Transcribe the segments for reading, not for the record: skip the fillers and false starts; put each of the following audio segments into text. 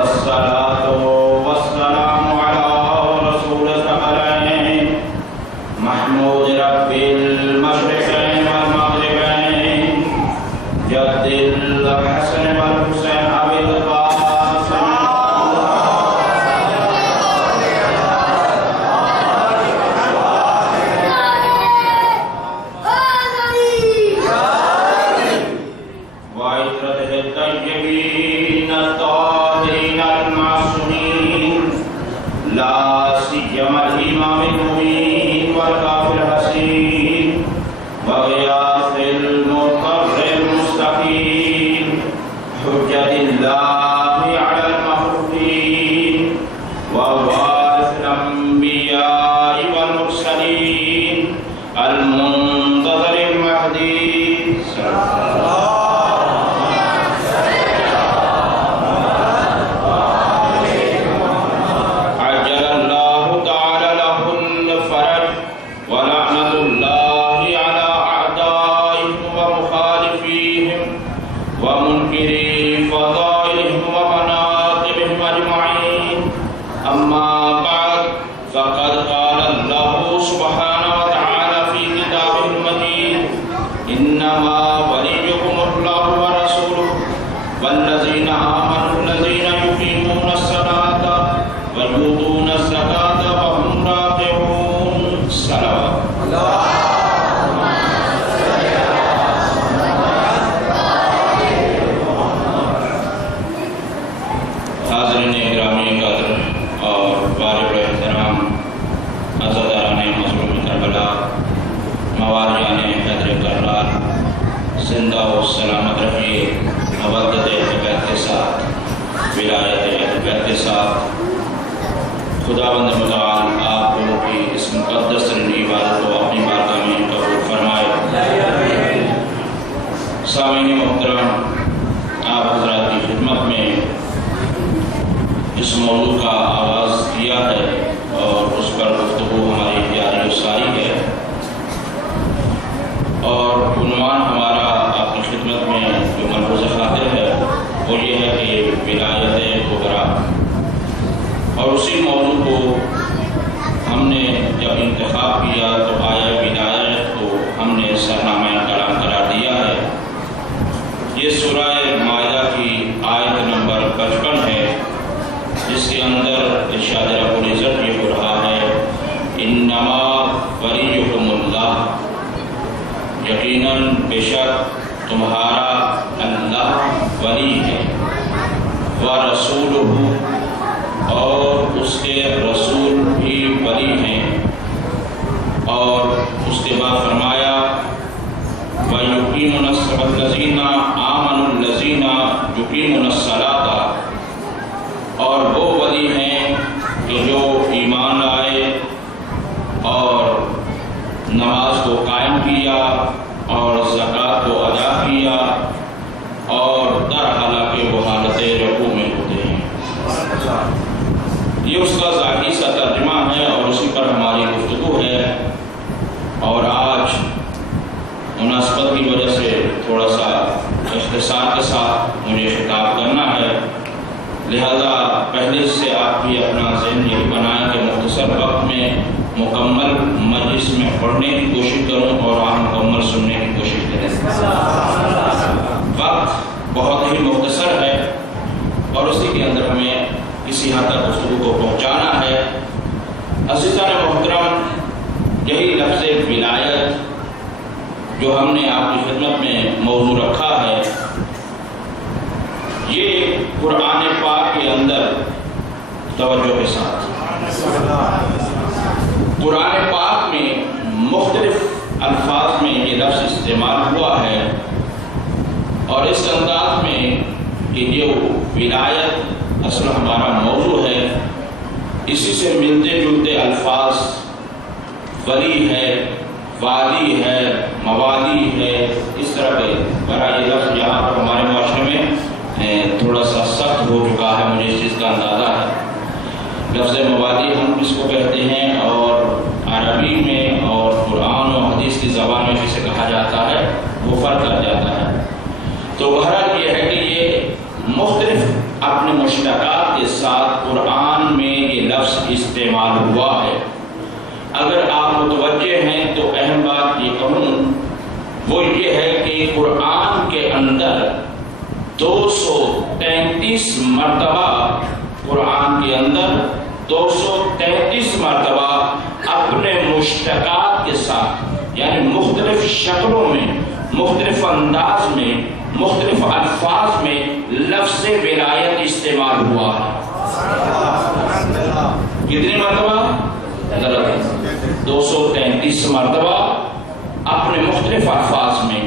والصلاة والسلام على رسول الثقلين محمود رب المشرقين والمغربين جد الحسن والحسين أبي القاسم وعترته الطيبين الطاهرين المعصومين لا سيما الإمام المبين والكافر الحسين وغياث المضطر المستقيم حجة الله على المخلوقين ووارث الأنبياء والمرسلين المنتظر المهدي عجل الله تعالى له الفرج ولعنة الله على أعدائهم ومخالفيهم ومنكري فضائلهم ومناقبهم أجمعين أما بعد فقد قال الله سبحانه وتعالى في كتابه المجيد إنما وليكم الله ورسوله والذين آمنوا الذين يقيمون الصلاة ويؤتون الزكاة وهم راكعون صلوات حاضرین اکرامی قدر اور بارب احترام عزاداران مظلوم کربلا موالیان حیدر کرار زندہ و سلامت رہیے مودت اہل کے ساتھ ولایت اہل کے ساتھ خداوند متعال آپ لوگوں کی اس مقدس ترین عبادت کو اپنی بارگاہ میں قبول فرمائے۔ سامعین محترم، آپ حضرات کی خدمت میں اس موضوع کا آغاز کیا ہے اور اس پر گفتگو ہماری تیاری و ساری ہے، اور عنوان ہمارا آپ کی خدمت میں جو ملحوظ خاطر ہے وہ یہ ہے کہ ولایت کبریٰ، اور اسی موضوع کو ہم نے جب انتخاب کیا تو آیہ ولایت کو ہم نے سرنامہ کلام قرار دیا ہے۔ یہ سورہ مائدہ کی آیت نمبر 55 ہے، جس کے اندر ارشاد رب العزت یہ ہو رہا ہے انما ولیکم اللہ، یقیناً بے شک تمہارا اللہ ولی ہے، وَرَسُولُهُ، اور اس کے رسول بھی ولی ہیں، اور اس کے بعد فرمایا وَيُقِيمُونَ الصَّلَاةَ الَّذِينَ آمَنُوا الَّذِينَ يُقِيمُونَ الصَّلَاةَ، اور وہ ولی ہیں کہ جو ایمان لائے اور نماز کو قائم کیا اور زکوٰۃ کو ادا کیا اور در حالانکہ وہ حالت رکوع میں ہوتے ہیں۔ یہ اس کا ظاہری سا ترجمہ ہے اور اسی پر ہماری گفتگو ہے، اور آج مناسبت کی وجہ سے تھوڑا سا اختصار کے ساتھ مجھے خطاب کرنا ہے، لہذا پہلے سے آپ بھی اپنا ذہن یہ بنائیں کہ مختصر وقت میں مکمل مجلس میں پڑھنے کی کوشش کروں اور آپ مکمل سننے کی کوشش کریں۔ وقت بہت ہی مختصر ہے اور اسی کے اندر ہمیں کسی حد تک گفتگو کو پہنچانا ہے۔ عزیزان محترم، یہی لفظ ولایت جو ہم نے آپ کی خدمت میں موضوع رکھا ہے، یہ قرآن پاک کے اندر توجہ کے ساتھ قرآن پاک میں مختلف الفاظ میں یہ لفظ استعمال ہوا ہے، اور اس انداز میں کہ جو ولایت اصل ہمارا موضوع ہے، اسی سے ملتے جلتے الفاظ ولی ہے، والی ہے، موالی ہے، اس طرح کے برائے یہ لفظ یہاں پر ہمارے معاشرے میں تھوڑا سا سخت ہو چکا ہے، مجھے اس چیز کا اندازہ ہے۔ لفظ موالی ہم اس کو کہتے ہیں، اور عربی میں اور قرآن و حدیث کی زبان میں جسے کہا جاتا ہے وہ فرق کر جاتا ہے۔ تو بہرحال یہ ہے کہ یہ مختلف اپنے مشتقات کے ساتھ قرآن میں یہ لفظ استعمال ہوا ہے۔ اگر آپ متوجہ ہیں تو اہم بات یہ کہوں وہ یہ ہے کہ قرآن کے اندر 233 مرتبہ قرآن کے اندر 233 مرتبہ اپنے مشتقات کے ساتھ یعنی مختلف شکلوں میں، مختلف انداز میں، مختلف الفاظ میں لفظ ولایت استعمال ہوا ہے۔ کتنی مرتبہ؟ 233 مرتبہ اپنے مختلف الفاظ میں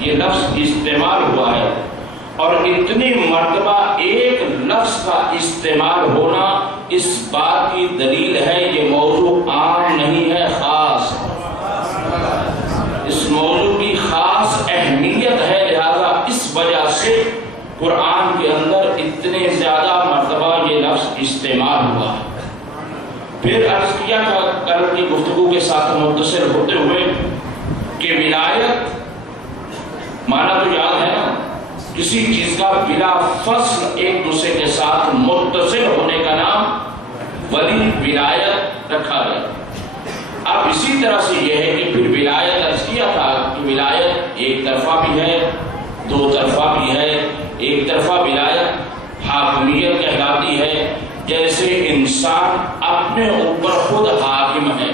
یہ لفظ استعمال ہوا ہے، اور اتنی مرتبہ ایک لفظ کا استعمال ہونا اس بات کی دلیل ہے یہ موضوع عام نہیں ہے، خاص ہے۔ اس موضوع کی خاص اہمیت ہے، لہذا اس وجہ سے قرآن کے اندر اتنے زیادہ مرتبہ یہ لفظ استعمال ہوا ہے۔ پھر عرض کیا تھا کل کی گفتگو کے ساتھ متصل ہوتے ہوئے کہ ولایت معنی تو یاد ہے نا، کسی چیز کا بلا فصل ایک دوسرے کے ساتھ متصل ہونے کا نام ولی ولایت رکھا گیا۔ اب اسی طرح سے یہ ہے کہ پھر ولایت عرض کیا تھا کہ ولایت ایک طرفہ بھی ہے، دو طرفہ بھی ہے۔ ایک طرفہ ولایت حاکمیت کہلاتی ہے، جیسے انسان اپنے اوپر خود حاکم ہے،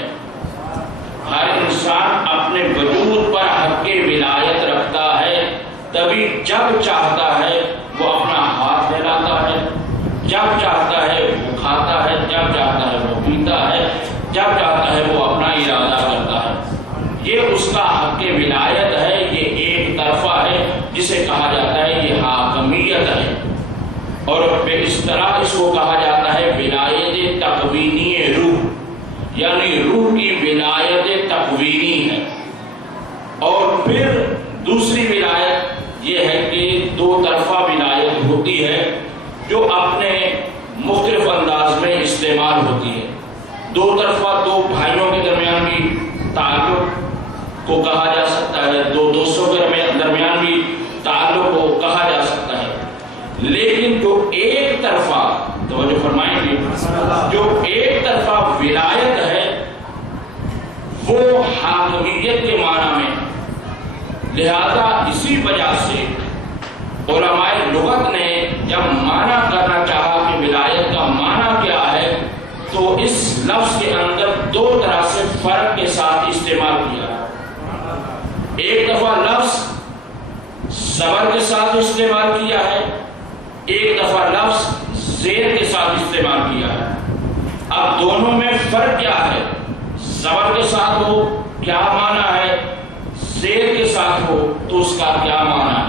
ہر انسان اپنے وجود پر حق ولایت رکھتا ہے، تبھی جب چاہتا ہے وہ اپنا ہاتھ پھیلاتا ہے، جب چاہتا ہے وہ کھاتا ہے، جب چاہتا ہے وہ پیتا ہے، جب چاہتا ہے وہ اپنا ارادہ کرتا ہے۔ یہ اس کا حق ولایت ہے، یہ ایک طرفہ ہے جسے کہا جاتا ہے یہ حاکمیت ہے، اور اس طرح اس کو کہا جاتا ہے ولایت تکوینی روح، یعنی روح کی ولایت تکوینی ہے۔ اور پھر دوسری ولایت یہ ہے کہ دو طرفہ ولایت ہوتی ہے جو اپنے مختلف انداز میں استعمال ہوتی ہے۔ دو طرفہ دو بھائیوں کے درمیان بھی تعلق کو کہا جا سکتا ہے، دو دوستوں کے درمیان بھی تعلق کو کہا جا سکتا ہے، لیکن جو ایک طرفہ توجہ فرمائیں گے، جو ایک طرفہ ولایت ہے وہ حاکمیت کے معنی میں، لہذا اسی وجہ سے علماء لغت نے جب معنی کرنا چاہا کہ ولایت کا معنی کیا ہے تو اس لفظ کے اندر دو طرح سے فرق کے ساتھ استعمال کیا ہے۔ ایک دفعہ لفظ زبر کے ساتھ استعمال کیا ہے، ایک دفعہ لفظ زیر کے ساتھ استعمال کیا ہے۔ اب دونوں میں فرق کیا ہے؟ زبر کے ساتھ ہو کیا معنی ہے، زیر کے ساتھ ہو تو اس کا کیا معنی ہے؟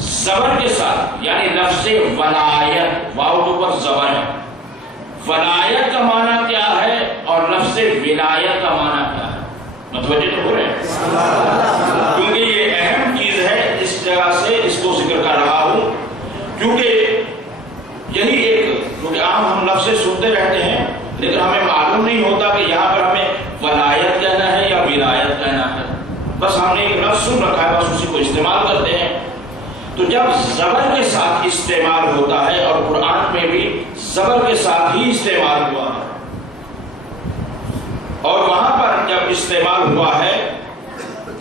زبر کے ساتھ یعنی لفظ ولایت، واو کے اوپر زبر ہے، ولایت کا معنی کیا ہے اور لفظ ولایت کا معنی کیا ہے؟ متوجہ تو ہو رہے ہیں؟ کیونکہ یہ اہم چیز ہے، اس جگہ سے اس کو ذکر کر رہا ہوں، کیونکہ یہی ایک کیونکہ عام ہم لفظ سنتے رہتے ہیں لیکن ہمیں معلوم نہیں ہوتا کہ یہاں پر ہمیں ولایت کہنا ہے یا ولایت کہنا ہے، بس ہم نے ایک لفظ سن رکھا ہے، بس اسی کو استعمال کرتے ہیں۔ تو جب زبر کے ساتھ استعمال ہوتا ہے، اور قرآن میں بھی زبر کے ساتھ ہی استعمال ہوا ہے، اور وہاں پر جب استعمال ہوا ہے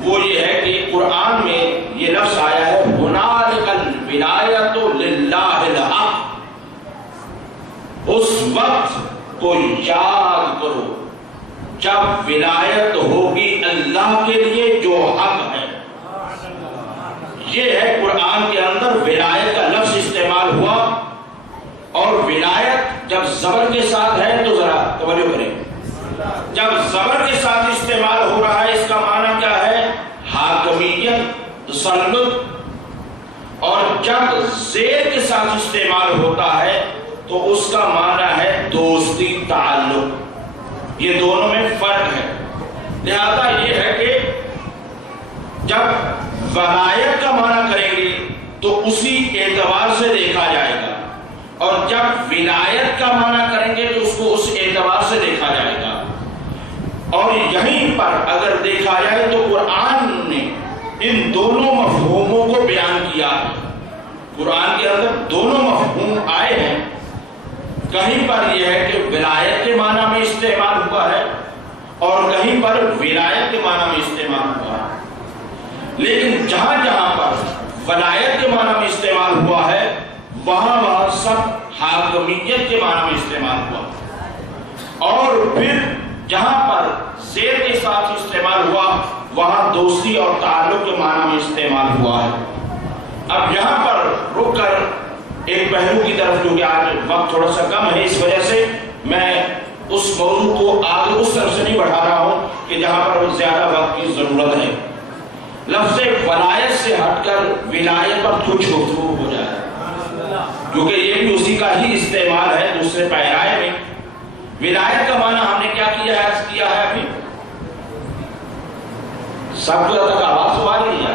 وہ یہ ہے کہ قرآن میں یہ لفظ آیا ہے هُنَالِكَ الْوِلَایَةُ لِلَّهِ الْحَقِّ، اس وقت کو یاد کرو جب ولایت ہوگی اللہ کے لیے جو حق ہے۔ یہ ہے قرآن کے اندر ولایت کا لفظ استعمال ہوا، اور ولایت جب زبر کے ساتھ ہے تو ذرا توجہ کریں، جب زبر کے ساتھ استعمال ہو رہا ہے اس کا معنی کیا ہے؟ حاکمیت، تسلط، اور جب زیر کے ساتھ استعمال ہوتا ہے تو اس کا معنی ہے دوستی، تعلق۔ یہ دونوں میں فرق ہے، لہذا یہ ہے کہ جب ولایت کا معنی کریں گے تو اسی اعتبار سے دیکھا جائے گا، اور جب ولایت کا معنی کریں گے تو اس کو اس اعتبار سے دیکھا جائے گا۔ اور یہیں پر اگر دیکھا جائے تو قرآن نے ان دونوں مفہوموں کو بیان کیا ہے، قرآن کے اندر دونوں مفہوم آئے ہیں. کہیں پر یہ ہے کہ ولایت کے معنی میں استعمال ہوا ہے اور کہیں پر ولایت کے معنی میں استعمال ہوا ہے. لیکن جہاں جہاں پر ولایت کے معنی میں استعمال ہوا ہے وہاں سب حاکمیت کے معنی میں استعمال ہوا. اور پھر جہاں پر زیر کے ساتھ استعمال ہوا وہاں دوستی اور تعلق کے معنی میں استعمال ہوا ہے. اب یہاں پر رک کر ایک پہلو کی طرف، جو کہ آج وقت تھوڑا سا کم ہے، اس وجہ سے میں اس موضوع کو آگے اس طرف سے نہیں بڑھا رہا ہوں کہ جہاں پر زیادہ وقت کی ضرورت ہے. لفظ ولایت سے ہٹ کر ولایت پر کچھ گفتگو ہو جائے، کیونکہ یہ بھی اسی کا ہی استعمال ہے دوسرے پیرائے میں. ولایت کا معنی ہم نے کیا کیا ہے ابھی؟ سب کو تک آواز تو آ رہی ہے؟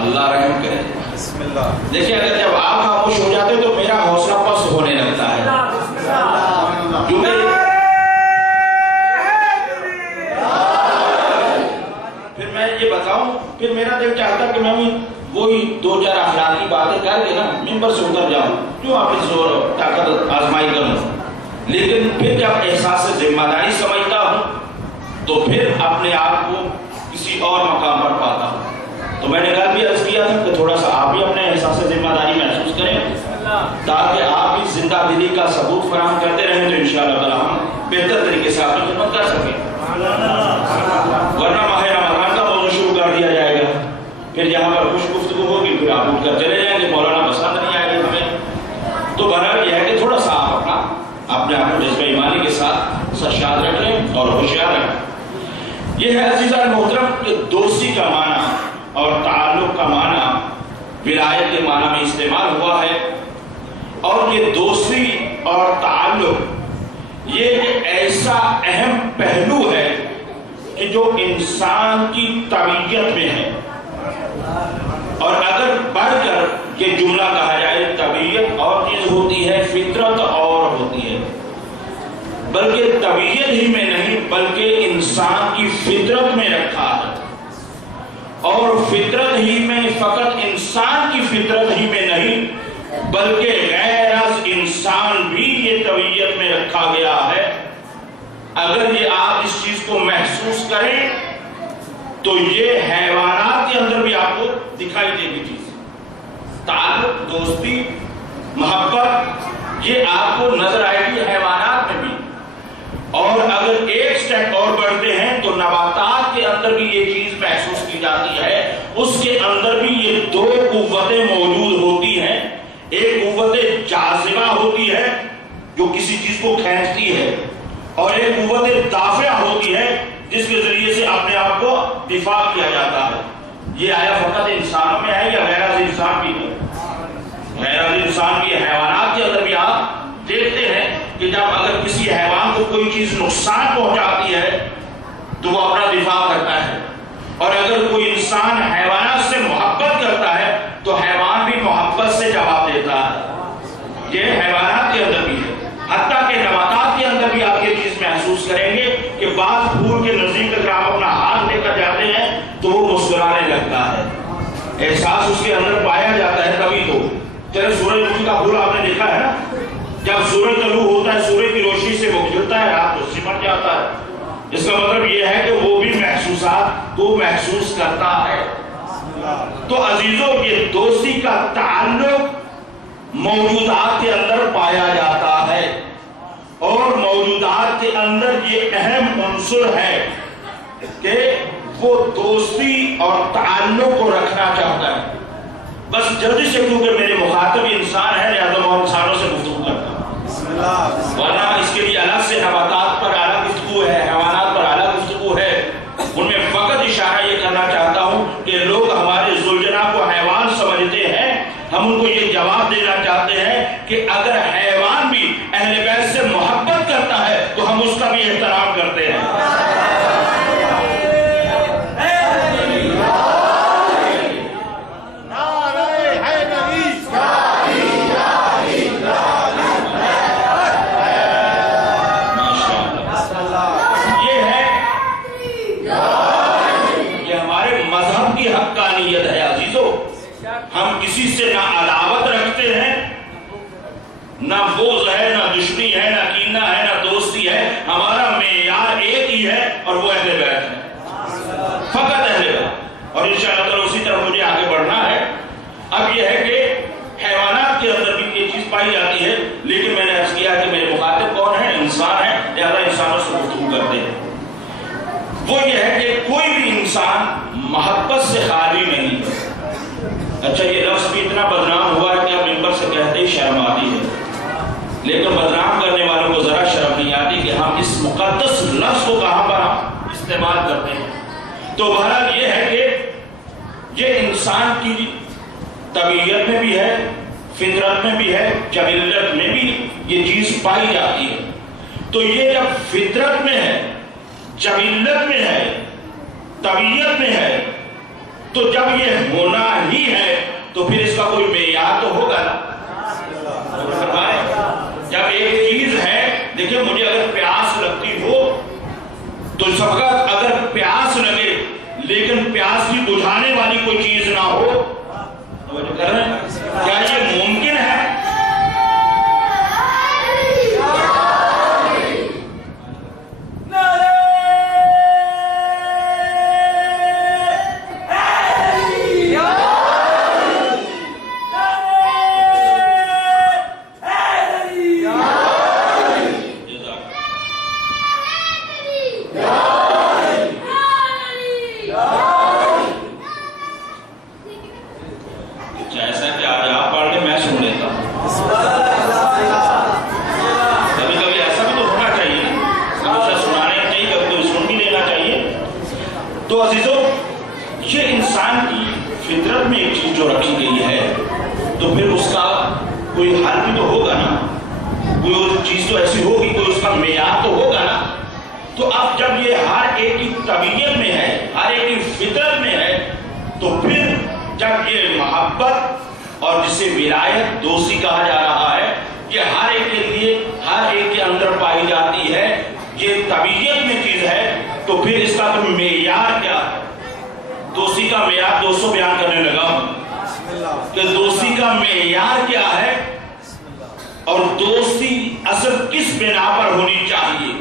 اللہ رحم کرے. دیکھیں اگر جب آپ خاموش ہو جاتے تو میرا حوصلہ پست ہونے لگتا ہے. پھر میں یہ بتاؤں، پھر میرا دل چاہتا کہ میں وہی دو چار اخلاقی باتیں کر کے نا ممبر سے اتر جاؤں، کیوں اپنی زور اور طاقت آزمائی کروں. لیکن پھر جب احساس ذمہ داری سمجھتا ہوں تو پھر اپنے آپ کو کسی اور مقام پر پاتا ہوں. تو میں نے کل بھی عرض کیا تھا کہ تھوڑا سا آپ بھی اپنے احساس ذمہ داری محسوس کریں تاکہ آپ بھی زندہ دلی کا ثبوت فراہم کرتے رہیں تو انشاءاللہ تعالی ہم بہتر طریقے سے آپ کی خدمت کر سکیں. ورنہ ماہ رمضان کا موضوع شروع کر دیا جائے گا، پھر جہاں پر خوش گفتگو ہوگی پھر آپ اٹھ کر چلے جائیں گے، مولانا پسند نہیں آئے گی ہمیں. تو بہرحال یہ ہے کہ تھوڑا سا آپ اپنے آپ کو جذبہ ایمانی کے ساتھ سرشاد رکھیں اور ہوشیار رکھیں. یہ ہے عزیزان محترم کہ دوستی کا معنی اور تعلق کا معنی ولایت کے معنی میں استعمال ہوا ہے. اور یہ دوستی اور تعلق یہ ایک ایسا اہم پہلو ہے کہ جو انسان کی طبیعت میں ہے. اور اگر بڑھ کر یہ جملہ کہا جائے طبیعت اور چیز ہوتی ہے، فطرت اور ہوتی ہے، بلکہ طبیعت ہی میں نہیں بلکہ انسان کی فطرت میں رکھا ہے. اور فطرت ہی میں فقط انسان کی فطرت ہی میں نہیں بلکہ غیر از انسان بھی یہ طبیعت میں رکھا گیا ہے. اگر یہ آپ اس چیز کو محسوس کریں تو یہ حیوانات کے اندر بھی آپ کو دکھائی دے گی چیز. تعلق، دوستی، محبت یہ آپ کو نظر آئے گی حیوانات میں بھی. اور اگر ایک سٹیپ اور بڑھتے ہیں تو نباتات کے اندر بھی یہ چیز محسوس کی جاتی ہے. اس کے اندر بھی یہ دو قوتیں موجود ہوتی ہیں. ایک قوت جاذبہ ہوتی ہے جو کسی چیز کو کھینچتی ہے، اور ایک قوت دافعہ ہوتی ہے جس کے ذریعے سے اپنے آپ کو دفاع کیا جاتا ہے. یہ آیا فقط انسانوں میں ہے یا غیر انسان بھی ہے؟ غیر انسان بھی، حیوانات کے اندر بھی آپ دیکھتے ہیں کہ جب اگر کسی حیوان کو کوئی چیز نقصان پہنچاتی ہے تو وہ اپنا دفاع کرتا ہے. اور اگر کوئی انسان حیوانات سے محبت کرتا ہے تو حیوان بھی محبت سے جواب دیتا ہے. یہ حیوانات کے اندر بھی ہے. حتیٰ کہ نباتات کے اندر بھی آپ یہ چیز محسوس کریں گے کہ بعض پھول کے نزدیک اگر آپ اپنا ہاتھ لے کر جاتے ہیں تو وہ مسکرانے لگتا ہے. احساس اس کے اندر پایا جاتا ہے. تبھی تو چلے سورج مکھی کا پھول آپ نے دیکھا ہے نا، جب سورج طلوع ہوتا ہے سورج کی روشنی سے وہ کھلتا ہے، رات کو سمٹ جاتا ہے. اس کا مطلب یہ ہے کہ وہ بھی محسوسات کو محسوس کرتا ہے. تو عزیزوں یہ دوستی کا تعلق موجودات کے اندر پایا جاتا ہے، اور موجودات کے اندر یہ اہم عنصر ہے کہ وہ دوستی اور تعلق کو رکھنا چاہتا ہے. بس جلدی سے کیونکہ میرے مخاطب انسان ہے لہذا وہ انسانوں سے گفتگو کرتا ہوں، ورنہ اس کے لیے الگ سے نباتات پر الگ گفتگو ہے، حیوانات پر الگ گفتگو ہے. ان میں فقط اشارہ یہ کرنا چاہتا ہوں کہ لوگ ہمارے ذوالجناح کو حیوان سمجھتے ہیں. ہم ان کو یہ جواب دینا چاہتے ہیں کہ اگر حیوان بھی اہل بیت سے محبت کرتا ہے تو ہم اس کا بھی احترام کرتے ہیں. نہ بغض ہے، نہ دشمنی ہے، نہ کینہ ہے، نہ دوستی ہے. ہمارا معیار ایک ہی ہے اور وہ اہل بیت ہے، فقط اہل بیت. اور انشاءاللہ تعالی اسی طرح مجھے آگے بڑھنا ہے. اب یہ ہے کہ حیوانات کے اندر بھی یہ چیز پائی جاتی ہے، لیکن میں نے عرض کیا کہ میرے مخاطب کون ہیں؟ انسان ہیں، لہذا انسانوں سے گفتگو کرتے ہیں. وہ یہ ہے کہ کوئی بھی انسان محبت سے خالی نہیں ہے. اچھا یہ لفظ بھی اتنا بدنام ہوا ہے کہ اب ممبر سے کہتے ہی شرم آتی ہے، لیکن بدنام کرنے والوں کو ذرا شرم نہیں آتی کہ ہم اس مقدس لفظ کو کہاں پر ہم استعمال کرتے ہیں. تو بہرحال یہ ہے کہ یہ انسان کی طبیعت میں بھی ہے، فطرت میں بھی ہے، جبلت میں بھی یہ چیز پائی جاتی ہے. تو یہ جب فطرت میں ہے، جبلت میں ہے، طبیعت میں ہے، تو جب یہ ہونا ہی ہے تو پھر اس کا کوئی معیار تو ہوگا نا. جب ایک چیز ہے، دیکھیں مجھے اگر پیاس لگتی ہو تو سبقت اگر پیاس لگے لیکن پیاس کی بجھانے والی کوئی چیز نہ ہو، توجہ کر رہے ہیں، کیا یہ ممکن ہے؟ تو عزیزوں، یہ انسان کی فطرت میں ایک چیز جو رکھی گئی ہے تو پھر اس کا کوئی حل بھی تو ہوگا نا، کوئی چیز تو ایسی ہوگی، کوئی اس کا معیار تو ہوگا نا. تو اب جب یہ ہر ایک کی طبیعت میں ہے، ہر ایک کی فطرت میں ہے، تو پھر جب یہ محبت اور جسے ولایت دوستی کہا جا رہا ہے، یہ ہر ایک کے لیے، ہر ایک کے اندر پائی جاتی ہے، یہ طبیعت میں چیز ہے، تو پھر اس کا معیار کیا ہے؟ دوستی کا معیار دوستوں بیان کرنے لگا ہوں کہ دوستی کا معیار کیا ہے اور دوستی اصل کس بنا پر ہونی چاہیے.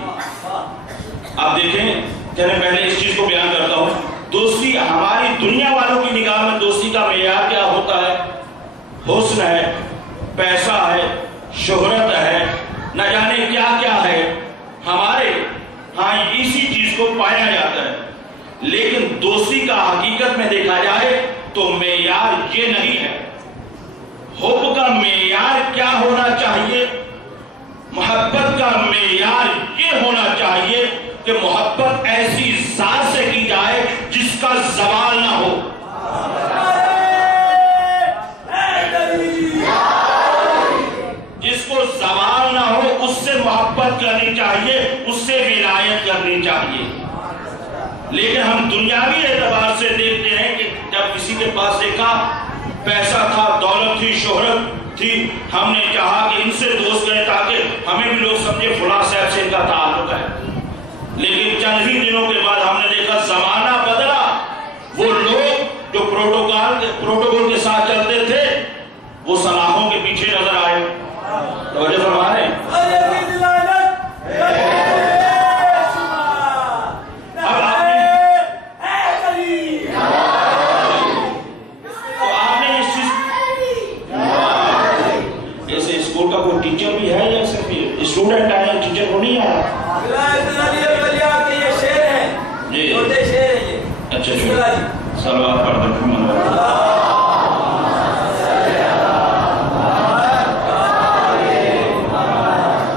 آپ دیکھیں، چلیں پہلے اس چیز کو بیان کرتا ہوں. دوستی ہماری دنیا والوں کی نگاہ میں دوستی کا معیار کیا ہوتا ہے؟ حسن ہے، پیسہ ہے، شہرت ہے، نہ جانے کیا کیا ہے. ہمارے ہاں اسی چیز کو پایا جاتا ہے، لیکن دوستی کا حقیقت میں دیکھا جائے تو معیار یہ نہیں ہے. حب کا معیار کیا ہونا چاہیے؟ محبت کا معیار یہ ہونا چاہیے کہ محبت ایسی ذات سے کی جائے جس کا زوال نہ ہو. جس کو زوال نہ ہو اس سے محبت کرنی چاہیے، اس سے ولایت کرنی چاہیے. لیکن ہم دنیاوی اعتبار سے دیکھتے ہیں کہ جب کسی کے پاس دیکھا پیسہ تھا، دولت تھی، شہرت تھی، ہم نے چاہا کہ ان سے دوست کریں تاکہ ہمیں بھی لوگ سمجھے فلاں صاحب سے ان کا تعلق ہے. لیکن چند ہی دنوں کے بعد ہم نے دیکھا زمانہ بدلا. وہ لوگ جو پروٹوکول کے ساتھ چلتے تھے وہ سلاخوں کے پیچھے نظر آئے. توجہ فرما رہے ہیں. ٹیچر بھی ہے یا صرف اسٹوڈنٹ ہے یا ٹیچر کو نہیں آیا؟ جی اچھا صلوات پڑھ دیں.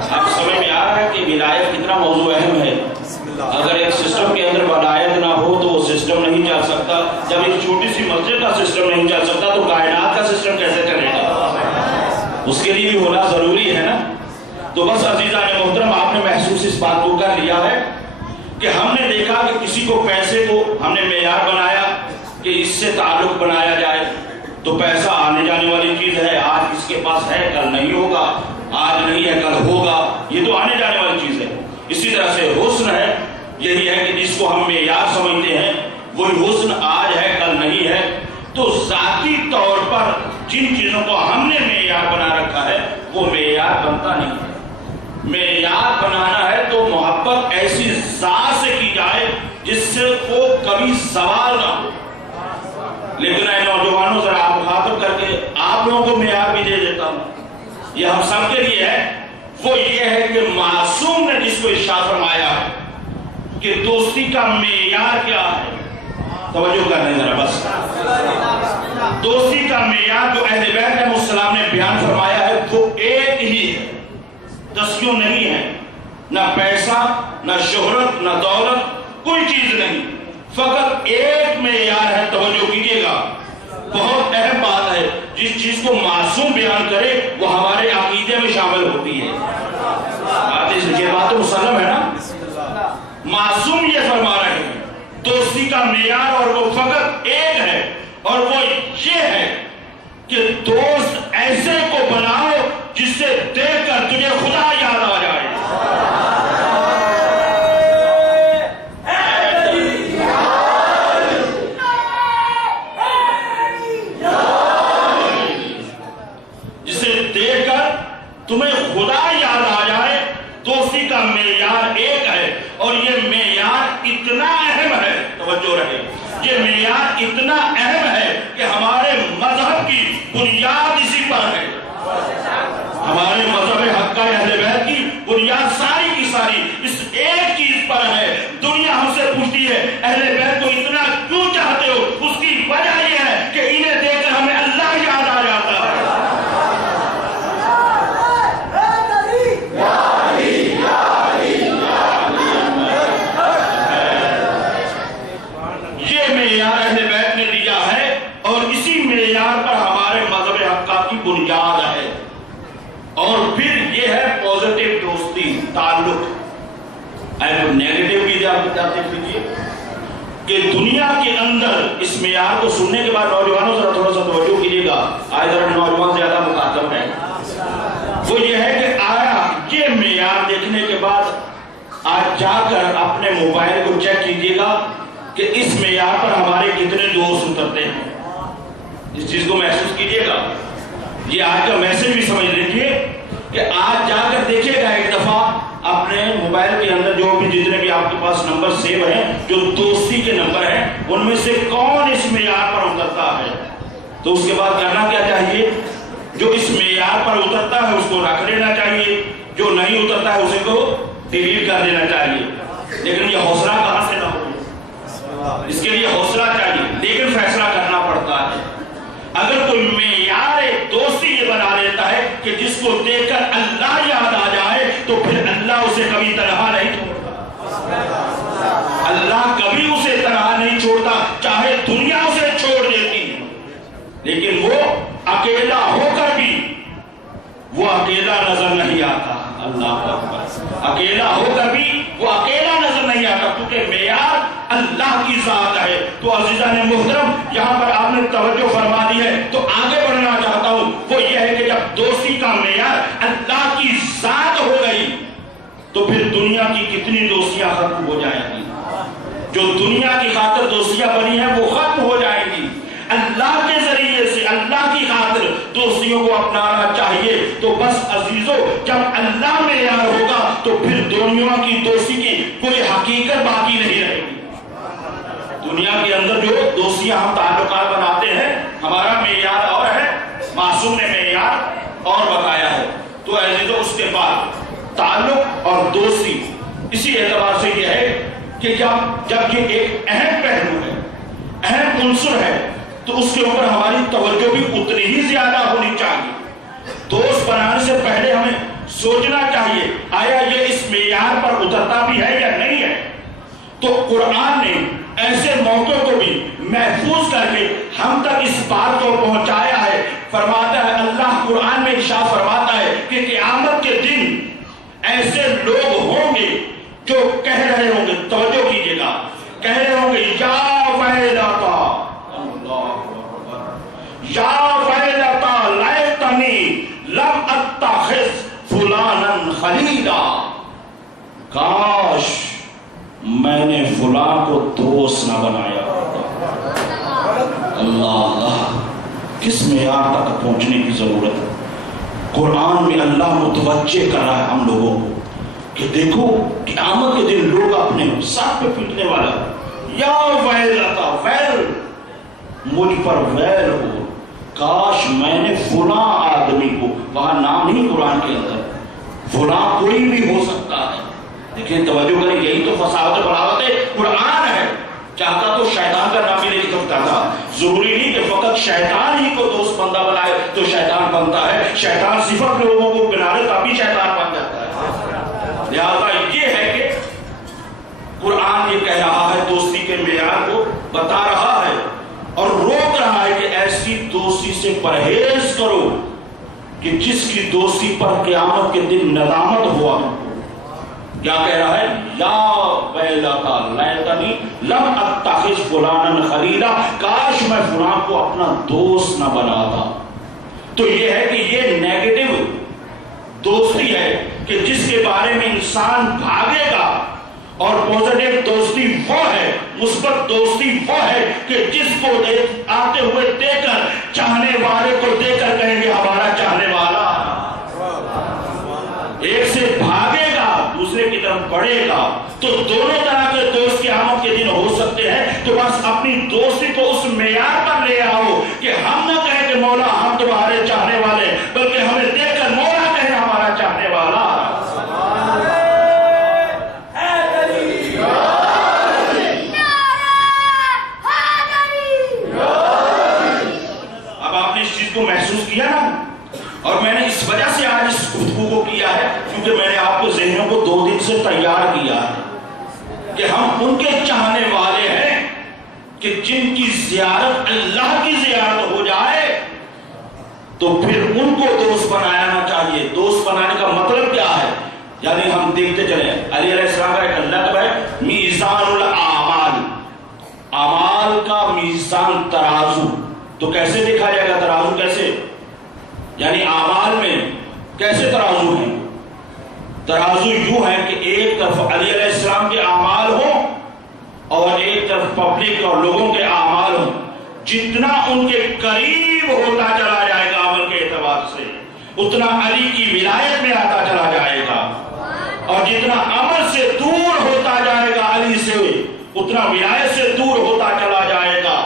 اب سمجھ میں آ رہا ہے کہ ولایت کتنا موضوع اہم ہے. اگر ایک سسٹم کے اندر ولایت نہ ہو تو وہ سسٹم نہیں چل سکتا. جب ایک چھوٹی سی مسجد کا سسٹم نہیں چل سکتا تو کائنات کا سسٹم کیسے چلے گا؟ اس کے لیے بھی ہونا ضروری ہے نا. تو بس عزیزان محترم، آپ نے محسوس اس بات کو کر لیا ہے کہ ہم نے دیکھا کہ کسی کو پیسے کو ہم نے معیار بنایا کہ اس سے تعلق بنایا جائے. تو پیسہ آنے جانے والی چیز ہے، آج اس کے پاس ہے کل نہیں ہوگا، آج نہیں ہے کل ہوگا، یہ تو آنے جانے والی چیز ہے. اسی طرح سے حسن ہے، یہی ہے کہ جس کو ہم معیار سمجھتے ہیں وہی حسن آج ہے کل نہیں ہے. تو ذاتی طور پر جن چیزوں کو ہم نے معیار بنا رکھا ہے وہ معیار معیار بنتا نہیں ہے. معیار بنانا ہے تو محبت ایسی ذات سے کی جائے جس سے وہ کبھی زوال نہ ہو. لیکن اے نوجوانوں ذرا آپ مخاطب کر کے آپ لوگوں کو معیار بھی دے دیتا ہوں, یہ ہم سب کے لیے ہے. وہ یہ ہے کہ معصوم نے جس کو ارشاد فرمایا ہے کہ دوستی کا معیار کیا ہے. توجہ کرنے ذرا بس. دوستی کا معیار جو اہل بیت علیہ السلام نے بیان فرمایا ہے وہ ایک ہی ہے, دسیوں نہیں ہے, نہ پیسہ نہ شہرت نہ دولت, کوئی چیز نہیں, فقط ایک معیار ہے. توجہ کیجیے گا, بہت اہم بات ہے. جس چیز کو معصوم بیان کرے وہ ہمارے عقیدے میں شامل ہوتی ہے. یہ بات تو مسلم ہے نا. معصوم یہ فرما رہے ہیں دوستی کا معیار اور وہ فقط ایک ہے, اور وہ یہ ہے کہ دوست ایسے کو بناؤ جس سے دیکھ کر تجھے خدا یاد آ جائے. جسے دیکھ کر تمہیں خدا یاد آ جائے. دوستی کا معیار ایک ہے, اور یہ معیار اتنا اہم ہے, توجہ رہے, یہ معیار اتنا اہم ہے کہ ہمارے مذہب کی بنیاد اسی پر ہے. ہمارے مذہب حق کا اہل بیت کی بنیاد ساری کی ساری اس ایک چیز پر ہے. دنیا ہم سے پوچھتی ہے اہل بیت کو اتنا کیوں چاہتے ہو؟ اس کی وجہ یہ ہے کہ انہیں دیکھ کر ہمیں اللہ یاد آ جاتا ہے. یہ معیار اہل بیت نے دیا ہے, اور اسی معیار پر ہمارے مذہب حق کی بنیاد ہے. اور پھر یہ ہے پوزیٹیو دوستی, تعلق. ایک نیگیٹو بھی آپ دیکھ لیجیے کہ دنیا کے اندر اس معیار کو سننے کے بعد نوجوانوں ذرا تھوڑا سا توجہ کیجیے گا. آج ذرا نوجوان زیادہ مخاطب ہے. وہ یہ ہے کہ آیا یہ معیار دیکھنے کے بعد آج جا کر اپنے موبائل کو چیک کیجیے گا کہ اس معیار پر ہمارے کتنے دوست اترتے ہیں. اس چیز کو محسوس کیجیے گا. یہ آج کا میسج بھی سمجھ لیجیے کہ آج جا کر دیکھیے گا ایک دفعہ اپنے موبائل کے اندر جو بھی جتنے بھی آپ کے پاس نمبر سیو ہیں, جو دوستی کے نمبر ہیں, ان میں سے کون اس معیار پر اترتا ہے. تو اس کے بعد کرنا کیا چاہیے؟ جو اس معیار پر اترتا ہے اس کو رکھ لینا چاہیے, جو نہیں اترتا ہے اسے کو ڈیلیٹ کر دینا چاہیے. لیکن یہ حوصلہ کہاں سے نہ ہو, اس کے لیے حوصلہ چاہیے, لیکن فیصلہ کرنا پڑتا ہے. اگر کوئی معیار دوستی یہ بنا لیتا ہے کہ جس کو دیکھ کر اللہ یاد آ جائے, تو پھر اللہ اسے کبھی تنہا نہیں چھوڑتا. اللہ کبھی اسے تنہا نہیں چھوڑتا, چاہے دنیا اسے چھوڑ دیتی ہے, لیکن وہ اکیلا ہو کر بھی وہ اکیلا نظر نہیں آتا. اللہ اکبر. اکیلا ہو کر بھی وہ اکیلا نظر نہیں آتا, کیونکہ معیار اللہ کی ذات ہے. تو عزیزان محترم, یہاں پر آپ نے توجہ فرما دی ہے, تو آگے بڑھنا چاہتا ہوں. وہ یہ ہے کہ جب دوستی کا معیار اللہ کی ذات ہو گئی تو پھر دنیا کی کتنی دوستیاں ختم ہو جائیں گی. جو دنیا کی خاطر دوستیاں بنی ہیں وہ ختم ہو جائیں گی. اللہ کے ذریعے سے اللہ کی خاطر دوستیوں کو اپنانا چاہیے. تو بس عزیزو, جب اللہ معیار ہوگا تو پھر دنیا کی دوستی کی کوئی حقیقت باقی نہیں رہے گی. دنیا کے اندر جو دوستیاں ہم تعلقات بناتے ہیں, ہمارا معیار اور ہے, معصوم نے معیار اور بتایا ہے. تو عزیزو اس کے بعد تعلق اور دوستی اسی اعتبار سے یہ ہے کہ جب یہ ایک اہم پہلو ہے, اہم عنصر ہے, تو اس کے اوپر ہماری توجہ بھی اتنی ہی زیادہ ہونی چاہیے. دوست بنانے سے پہلے ہمیں سوچنا چاہیے آیا یہ اس معیار پر اترتا بھی ہے یا نہیں ہے. تو قرآن نے ایسے موقع کو بھی محفوظ کر کے ہم تک اس بات کو پہنچایا ہے. فرماتا ہے اللہ قرآن میں ارشاد فرماتا ہے کہ قیامت کے دن ایسے لوگ ہوں گے جو کہہ رہے ہوں گے, توجہ کیجیے گا, کہہ رہے ہوں گے یا ویلتا, یا ویلتا لیتنی لم اتخذ فلانا خلیلا. کاش میں نے فلاں کو دوست نہ بنایا. اللہ اللہ, کس معیار تک پہنچنے کی ضرورت ہے. قرآن میں اللہ متوجہ کر رہا ہے ہم لوگوں کو کہ دیکھو قیامت کے دن لوگ اپنے ساتھ پہ پیٹنے والا، یا ویلتا، ویل مجھ پر ویل ہو، کاش میں نے فلاں آدمی کو، وہاں نام نہیں قرآن کے اندر، فلاں کوئی بھی ہو سکتا ہے. دیکھیں توجہ کریں، یہی تو فصاحت بلاغت ہے. قرآن ہے، چاہتا تو شیطان کا نام بھی لے کے چکتا تھا. ضروری نہیں کہ فقط شیطان ہی کو دوست بندہ بنائے تو شیطان بنتا ہے. شیطان صفت لوگوں کو بنا لے تب بھی شیطان بن جاتا ہے. لہذا یہ ہے کہ قرآن یہ کہہ رہا ہے، دوستی کے معیار کو بتا رہا ہے اور روک رہا ہے کہ ایسی دوستی سے پرہیز کرو کہ جس کی دوستی پر قیامت کے دن ندامت ہوا. کیا کہہ رہا ہے؟ یا ویلتا لیتنی لم اتخذ فلانا خلیلا، کاش میں فلاں کو اپنا دوست نہ بناتا. تو یہ ہے کہ یہ نیگیٹو دوستی ہے کہ جس کے بارے میں انسان بھاگے گا، اور پوزیٹو دوستی وہ ہے، مثبت دوستی وہ ہے کہ جس کو آتے ہوئے دیکھ کر، چاہنے والے کو دیکھ کر کہیں گے ہمارا چاہنے والا. ایک سے بھاگے گا دوسرے کی طرف بڑھے گا. تو دونوں طرح کے دوست قیامت کے دن ہو سکتے ہیں. تو بس اپنی دوستی کو اس معیار پر لے آؤ کہ ہم نہ کہیں کہ مولا ہم تمہارے چاہنے والے، بلکہ ہمیں دیکھ کر مولا کہیں ہمارا چاہنے والا. اب آپ نے اس چیز کو محسوس کیا نا، اور میں نے اس وجہ سے آج اس گفتگو کو کیا ہے کیونکہ میں نے آپ کے ذہنوں کو 2 دن سے تیار کیا ہے کہ ہم ان کے چاہنے والے ہیں کہ جن کی زیارت اللہ کی زیارت ہو جائے تو پھر ان کو دوست بنانا چاہیے. دوست بنانے کا مطلب کیا ہے؟ یعنی ہم دیکھتے چلیں علی علیہ السلام کا ایک لقب ہے میزان الاعمال، اعمال کا میزان، ترازو. تو کیسے دیکھا جائے گا ترازو؟ کیسے؟ یعنی اعمال میں کیسے ترازو ہیں؟ ترازو یوں ہے کہ ایک طرف علی علیہ السلام کے اعمال ہوں اور ایک طرف پبلک اور لوگوں کے اعمال ہوں. جتنا ان کے قریب ہوتا چلا جائے گا عمل کے اعتبار سے، اتنا علی کی ولایت میں آتا چلا جائے گا، اور جتنا عمل سے دور ہوتا جائے گا علی سے، اتنا ولایت سے دور ہوتا چلا جائے گا.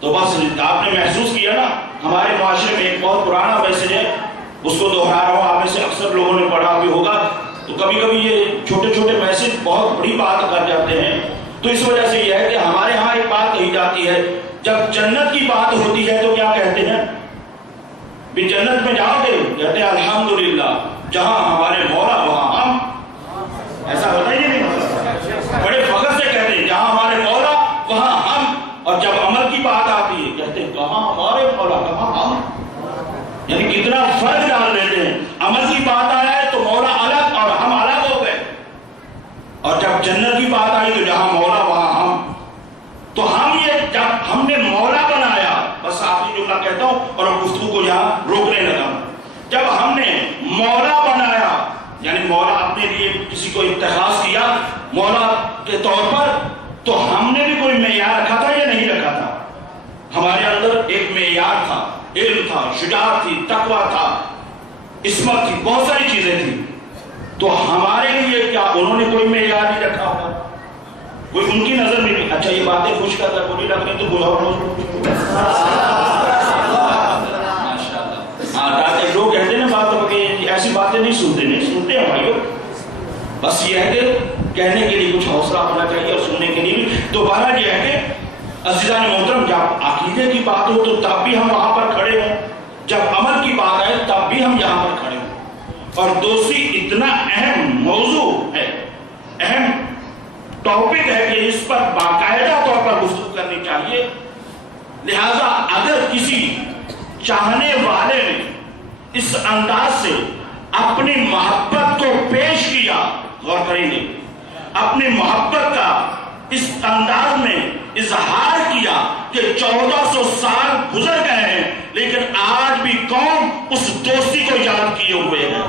تو بس آپ نے محسوس کیا نا، ہمارے معاشرے میں ایک بہت پرانا میسج ہے، اس کو دہرا رہا ہوں، آپ میں سے اکثر لوگوں نے پڑھا بھی ہوگا. تو کبھی کبھی یہ چھوٹے چھوٹے میسج بہت بڑی بات کر جاتے ہیں. تو اس وجہ سے یہ ہے کہ ہمارے ہاں ایک بات کہی جاتی ہے، جب جنت کی بات ہوتی ہے تو کیا کہتے ہیں؟ بھی جنت میں جاؤ گے؟ کہتے ہیں الحمدللہ، جہاں ہمارے مولا وہاں ہم. ایسا ہوتا ہی نہیں ہوتا، بڑے فخر سے کہتے ہیں جہاں ہمارے مولا وہاں ہم. اور جب عمل کی بات آتی ہے کہتے ہیں کہاں ہمارے مولا کہاں ہم. یعنی کتنا فرق ڈال دیتے ہیں. عمل کی بات آیا ہے تو مولا الگ اور ہم الگ ہو گئے، اور جب جنت کی بات آئی تو جہاں مولا وہاں ہم. تو ہم یہ جب ہم نے مولا بنایا، بس آخری جملہ کہتا ہوں اور گفتگو کو یہاں روکنے لگا، جب ہم نے مولا بنایا یعنی مولا اپنے لیے کسی کو اتخاذ کیا مولا کے طور پر، تو ہم نے بھی کوئی معیار رکھا تھا یا نہیں رکھا تھا؟ ہمارے اندر ایک معیار تھا، علم تھا، شجاعت تھی، تقوی تھا، عصمت تھی، بہت ساری چیزیں تھیں. تو ہمارے لیے کیا انہوں نے کوئی معیار نہیں رکھا ہوگا؟ کوئی ان کی نظر میں نہیں. اچھا یہ باتیں خوش کرتا کوئی لگ رہی تو کوئی اور تاکہ لوگ کہتے ہیں بات کہ ایسی باتیں نہیں سنتے ہیں بھائیو. بس یہ ہے کہ کہنے کے لیے کچھ حوصلہ ہونا چاہیے اور سننے کے لیے بھی. تو بہرحال یہ ہے کہ عزیزان محترم، جب عقیدے کی بات ہو تو تب بھی ہم وہاں پر کھڑے ہوں، جب عمل کی بات آئے تب بھی ہم یہاں پر کھڑے ہوں. اور دوستی اتنا اہم موضوع ہے، اہم ٹاپک ہے کہ اس پر باقاعدہ طور پر گفتگو کرنی چاہیے. لہذا اگر کسی چاہنے والے نے اس انداز سے اپنی محبت کو پیش کیا، غور کریں گے، اپنی محبت کا اس انداز میں اظہار کیا کہ 1400 سال گزر گئے ہیں لیکن آج بھی قوم اس دوستی کو یاد کیے ہوئے ہے.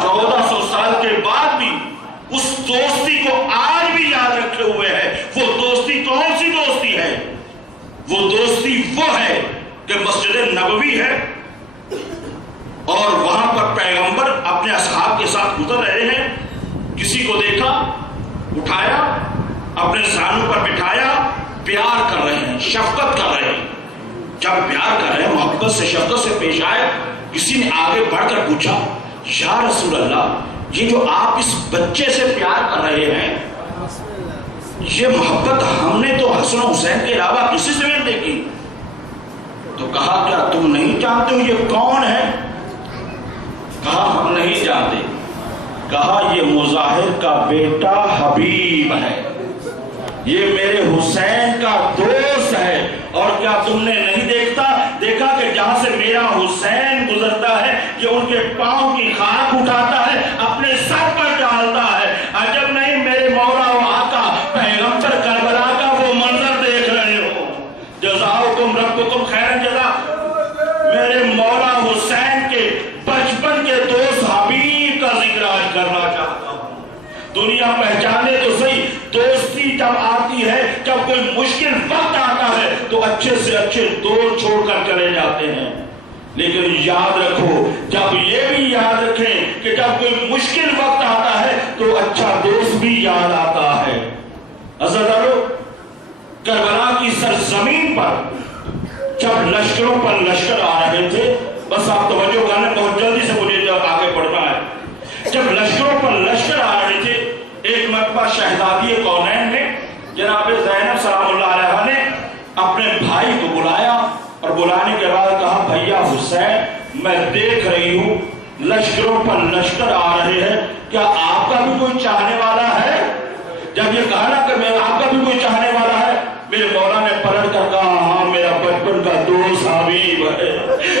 1400 سال کے بعد بھی اس دوستی کو آج بھی یاد رکھے ہوئے ہے. وہ دوستی کون سی دوستی ہے؟ وہ دوستی وہ ہے کہ مسجد نبوی ہے اور اور وہاں پر پیغمبر اپنے اصحاب کے ساتھ گزر رہے ہیں، کسی کو دیکھا، اٹھایا، اپنے زانوں پر بٹھایا، پیار کر رہے ہیں، شفقت کر رہے ہیں۔ جب پیار کر رہے ہیں، محبت سے شفقت سے پیش آئے، کسی نے آگے بڑھ کر پوچھا، یا رسول اللہ، یہ جو آپ اس بچے سے پیار کر رہے ہیں، یہ محبت ہم نے تو حسن و حسین کے علاوہ کسی سے نہیں دیکھی۔ تو کہا کیا تم نہیں جانتے ہو یہ کون ہے؟ کہا ہم نہیں جانتے۔ کہا یہ مظاہر کا بیٹا حبیب ہے، یہ میرے حسین کا دوست ہے۔ اور کیا تم نے نہیں دیکھا کہ جہاں سے میرا حسین گزرتا ہے یہ ان کے پاؤں کی خاک اٹھاتا ہے، اپنے سر پر ڈالتا ہے۔ عجب نہیں میرے مولا و آقا پیغمبر کربلا کا وہ منظر دیکھ رہے ہو۔ جزاؤکم ربکم خیر الجزا۔ میرے مولا حسین کے بچپن کے دوست حبیب کا ذکر آج کرنا چاہتا ہوں۔ دنیا پہچانے تو صحیح، دوستی جب آتی ہے، جب کوئی مشکل وقت آتا ہے تو اچھے سے اچھے دوست چھوڑ کر چلے جاتے ہیں، لیکن یاد رکھو، جب یہ بھی یاد رکھیں کہ جب کوئی مشکل وقت آتا ہے تو اچھا دوست بھی یاد آتا ہے۔ عزیزانو، کربلا کی سرزمین پر جب لشکروں پر لشکر آ رہے تھے، بس آپ توجہ کرنے، بہت جلدی سے مجھے جب آگے بڑھنا ہے۔ جب لشکروں پر لشکر آ رہے تھے، ایک مرتبہ شہزادی کونین نے، جناب زینب سلام اللہ علیہا نے اپنے بھائی کو بلایا اور بلانے کے بعد کہا، بھیا حسین، میں دیکھ رہی ہوں لشکروں پر لشکر آ رہے ہیں، کیا آپ کا بھی کوئی چاہنے والا ہے؟ جب یہ کہا نا کہ آپ کا بھی کوئی چاہنے والا ہے، میرے مولا نے پلٹ کر کہا، ہاں میرا بچپن کا دوست حبیب ہے،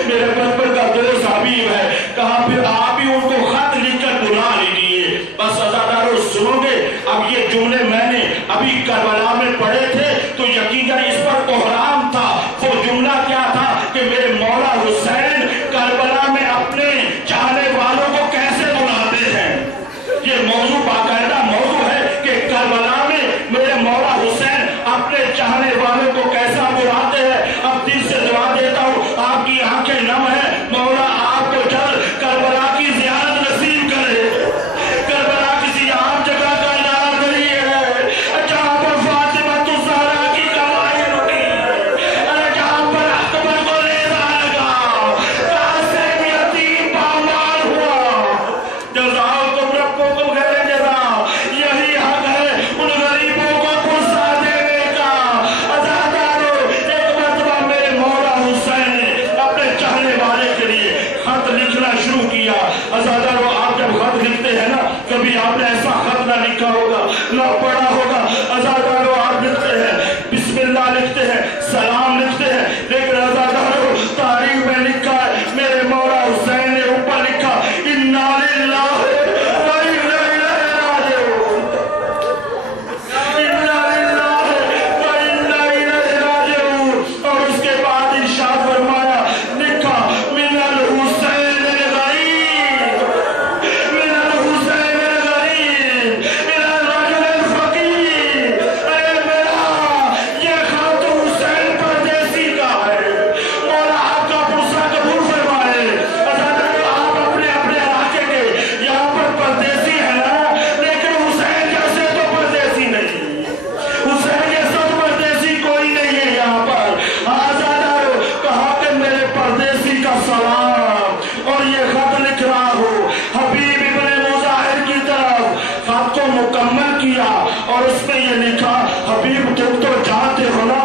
میرے بچپن کا دوست حبیب ہے۔ کہا پھر آپ ہی ان کو خط لکھ کر بلا لیجیے۔ بس عزادارو سنو گے، اب یہ جملے میں نے ابھی کربلا میں پڑھے تھے تو یقیناً اس پر کوہرام تھا۔ وہ جملہ کیا تھا کہ میرے مولا حسین کربلا میں اپنے چاہنے والوں کو کیسے بلاتے ہیں۔ یہ موضوع باقاعدہ موضوع ہے کہ کربلا میں میرے مولا حسین اپنے چاہنے والوں کو کیسا بلاتے ہیں۔ اب دل سے دعا دیتا ہوں، آپ کی آنکھیں نم ہیں، مولا آپ کو جلد کربلا کی زیارت نصیب کرے۔ کربلا کسی عام جگہ کا نام نہیں ہے، جہاں پر فاطمہ الزہرا کی کمائی رکی، جہاں پر اکبر کو نیزہ لگا، قاسم یتیم پامال ہوا۔ جزاؤکم ربکم خیر الجزا۔ یہی حق ہے ان غریبوں کو پرسا دینے کا۔ عزادارو، ایک مرتبہ میرے مولا حسین نے اپنے چاہنے والے کے لیے خط لکھنا شروع کیا۔ عزادارو، آپ جب خط لکھتے ہیں نا، کبھی آپ نے ایسا خط نہ لکھا ہوگا، نہ پڑھا ہوگا۔ عزادارو، آپ لکھتے ہیں، بسم اللہ لکھتے ہیں، سلام لکھتے ہیں، لیکن عزادارو تاریخ میں لکھا ہے، میرے مولا حسین نے اوپر لکھا، انا للہ و انا الیہ راجعون، انا للہ و انا الیہ راجعون۔ اور اس کے بعد ارشاد فرمایا، لکھا، من الحسین الغریب، من الحسین الغریب، من الرجل الفقیر۔ اے میرا یہ خط حسین پردیسی کا ہے، مولا آپ کا پرسہ قبول فرمائے۔ عزادارو، آپ اپنے اپنے علاقے کے یہاں پر پردیسی ہیں نا، لیکن حسین جیسے تو پردیسی نہیں، حسین جیسا پردیسی کوئی نہیں ہے یہاں پر۔ عزادارو، کہا کہ میرے پردیسی کا سلام، اور یہ خط لکھ رہا ہوں حبیب ابن مظاہر کی طرف۔ خط کو مکمل کیا اور اس میں یہ لکھا، حبیب تم تو جانتے ہو نا